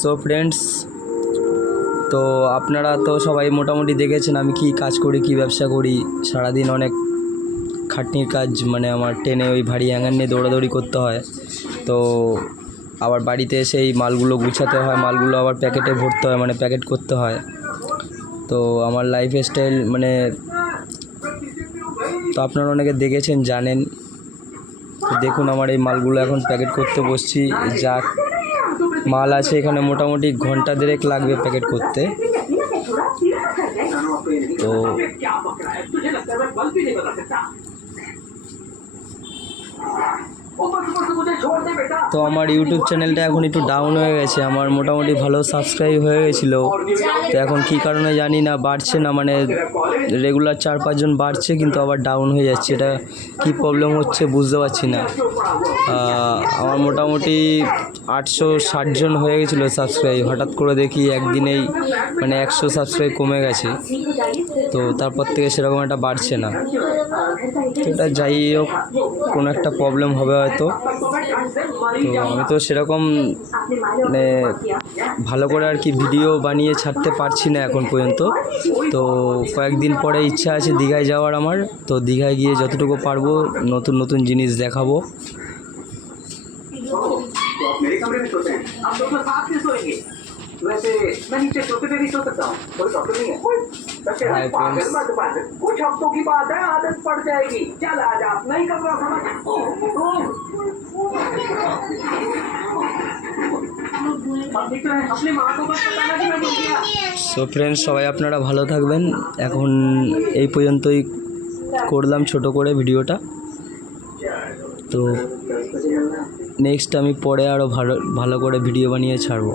So friends, তো আপনারা তো সবাই মোটামুটি দেখেছেন আমি কি কাজ করি, কি ব্যবসা করি। সারাদিন অনেক খাটনির কাজ, মানে আমার টেনে ওই ভারী হ্যাঙ্গার নিয়ে দৌড়াদৌড়ি করতে হয়। তো আবার বাড়িতে এসে এই মালগুলো গুছাতে হয়, মালগুলো আবার প্যাকেটে ভরতে হয়, মানে প্যাকেট করতে হয়। তো আমার লাইফস্টাইল মানে তো আপনারা অনেকে দেখেছেন, জানেন। তো দেখুন আমার এই মালগুলো এখন প্যাকেট করতে বসছি। যা মাল আছে এখানে মোটামুটি ঘন্টা দেড়েক লাগবে প্যাকেট করতে। তো তো আমার ইউটিউব চ্যানেলটা এখন একটু ডাউন হয়ে গেছে। আমার মোটামুটি ভালো সাবস্ক্রাইব হয়ে গেছিলো, তো এখন কী কারণে জানি না বাড়ছে না, মানে রেগুলার 4-5 জন বাড়ছে কিন্তু আবার ডাউন হয়ে যাচ্ছে। এটা কী প্রবলেম হচ্ছে বুঝতে পারছি না। আমার মোটামুটি 860 জন হয়ে গেছিলো সাবস্ক্রাইব, হঠাৎ করে দেখি একদিনেই মানে 100 সাবস্ক্রাইব কমে গেছে। তো তারপর থেকে সেরকম একটা বাড়ছে না। এটা যাই হোক, কোনো একটা প্রবলেম হবে হয়তো। তো আমি তো সেরকম মানে ভালো করে আর কি ভিডিও বানিয়ে ছাড়তে পারছি না এখন পর্যন্ত। তো কয়েকদিন পরে ইচ্ছা আছে দীঘায় যাওয়ার আমার। তো দীঘায় গিয়ে যতটুকু পারবো নতুন নতুন জিনিস দেখাবো। वैसे मैं नीचे सोफे पे भी सो सकता हूँ, कोई प्रॉब्लम नहीं है। पागल मत बन, कुछ हफ्तों की बात है, आदत पड़ जाएगी। चल आज आप नहीं कमरा समझ। अपनी माँ को बस बताना कि मैं भूल गया। সো ফ্রেন্ডস, সবাই আপনারা ভালো থাকবেন। এখন এই পর্যন্তই করলাম ছোট করে ভিডিওটা। তো নেক্সট আমি পরে আরও ভালো ভালো করে ভিডিও বানিয়ে ছাড়বো।